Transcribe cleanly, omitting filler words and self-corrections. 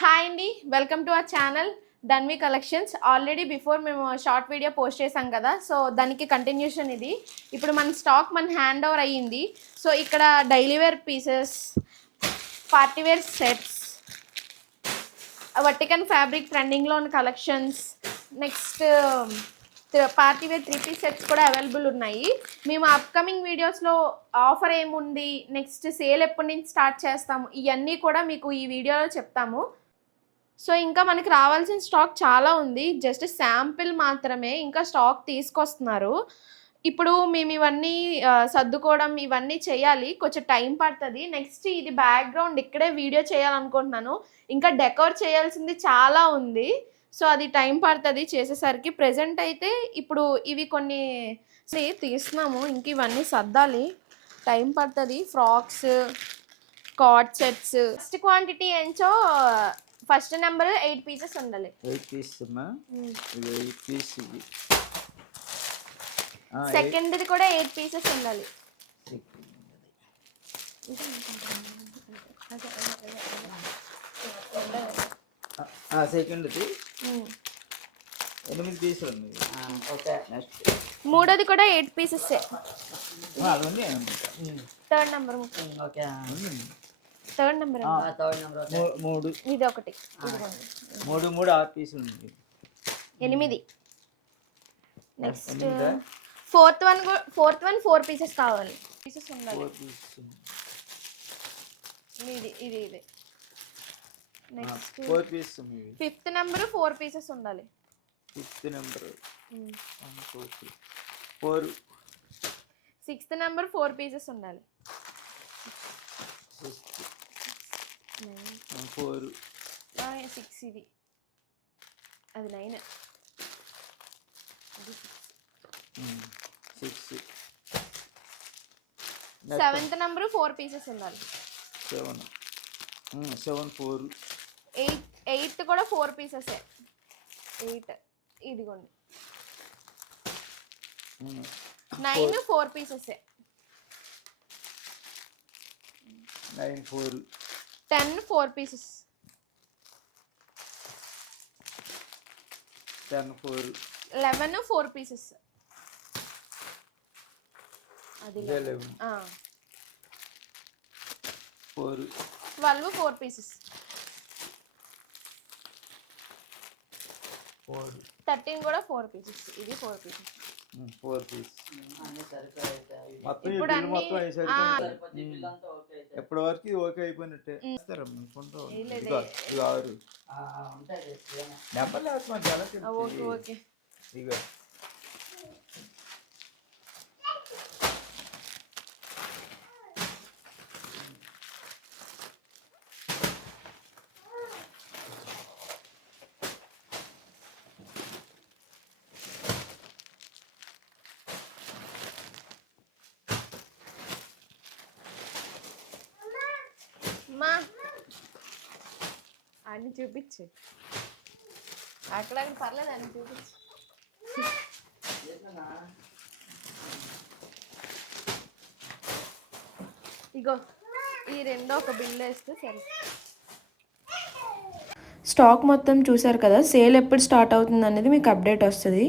Hi అండి, welcome to our channel Dhanvi collections. Already before మేము short video post చేసాం కదా, సో దానికి కంటిన్యూషన్ ఇది. ఇప్పుడు మన స్టాక్ హ్యాండ్ ఓవర్ అయ్యింది. సో ఇక్కడ daily wear pieces, party wear sets, వర్టికన్ ఫ్యాబ్రిక్ ట్రెండింగ్లో ఉన్న collections, next party wear 3 piece sets కూడా అవైలబుల్ ఉన్నాయి. మేము అప్కమింగ్ వీడియోస్లో ఆఫర్ ఏముంది, నెక్స్ట్ సేల్ ఎప్పటి నుంచి స్టార్ట్ చేస్తాము, ఇవన్నీ కూడా మీకు ఈ వీడియోలో చెప్తాము. సో ఇంకా మనకి రావాల్సిన స్టాక్ చాలా ఉంది, జస్ట్ శాంపిల్ మాత్రమే, ఇంకా స్టాక్ తీసుకొస్తున్నారు. ఇప్పుడు మేము ఇవన్నీ సర్దుకోవడం ఇవన్నీ చేయాలి, కొంచెం టైం పడుతుంది. నెక్స్ట్ ఇది బ్యాక్గ్రౌండ్ ఇక్కడే వీడియో చేయాలనుకుంటున్నాను, ఇంకా డెకోర్ చేయాల్సింది చాలా ఉంది. సో అది టైం పడుతుంది చేసేసరికి. ప్రెజెంట్ అయితే ఇప్పుడు ఇవి కొన్ని తీస్తున్నాము, ఇంక ఇవన్నీ సర్దాలి, టైం పడుతుంది. Frocks, coord sets, first quantity ఏంచో ఫస్ట్ నెంబర్ 8 పీసెస్ ఉండాలి. 8 పీస్ అమ్మా, ఇది 8 పీస్. ఇది సెకండ్ది కూడా 8 పీసెస్ ఉండాలి. సెకండ్ది 8 పీసులు ఉంది. ఓకే, నెక్స్ట్ మూడోది కూడా 8 పీసెస్. Third number. Okay, third number. మూడు, ఇది ఒకటి, మూడు 6 పీసులు ఉంది. 8. నెక్స్ట్ ఫోర్త్ వన్ 4 పీసెస్ కావాలి. పీసెస్ ఉండాలి. ఇది next 4 piece. Fifth number 4 pieces ఉండాలి. Fifth number 4. Sixth number 4 pieces ఉండాలి. 4 6. ఇది అది 9. 6. సెవెంత్ నెంబర్ 4 పీసెస్ ఉండాలి. 7. 4. 8 కూడా 4 పీసెస్. 8 ఇదిగోండి. 9 4 పీసెస్. 9 4. 10 4 పీసెస్. 10 4. 11 4 పీసెస్. అది 11. 4. 12 4 పీసెస్. 4. 13 కూడా 4 పీసెస్. ఇది 4 పీసెస్. 4 పీస్. ఇప్పుడు అన్ని ఎప్పటి వరకు ఓకే అయిపోయినట్టే. ఓకే. ఇగో మా అన్ని చూపించు, అక్కడ పర్లేదు, అన్ని చూపించు. ఇగో ఈ రెండో ఒక బిల్ వేస్తే సరే. స్టాక్ మొత్తం చూసారు కదా, సేల్ ఎప్పుడు స్టార్ట్ అవుతుంది అనేది మీకు అప్డేట్ వస్తుంది.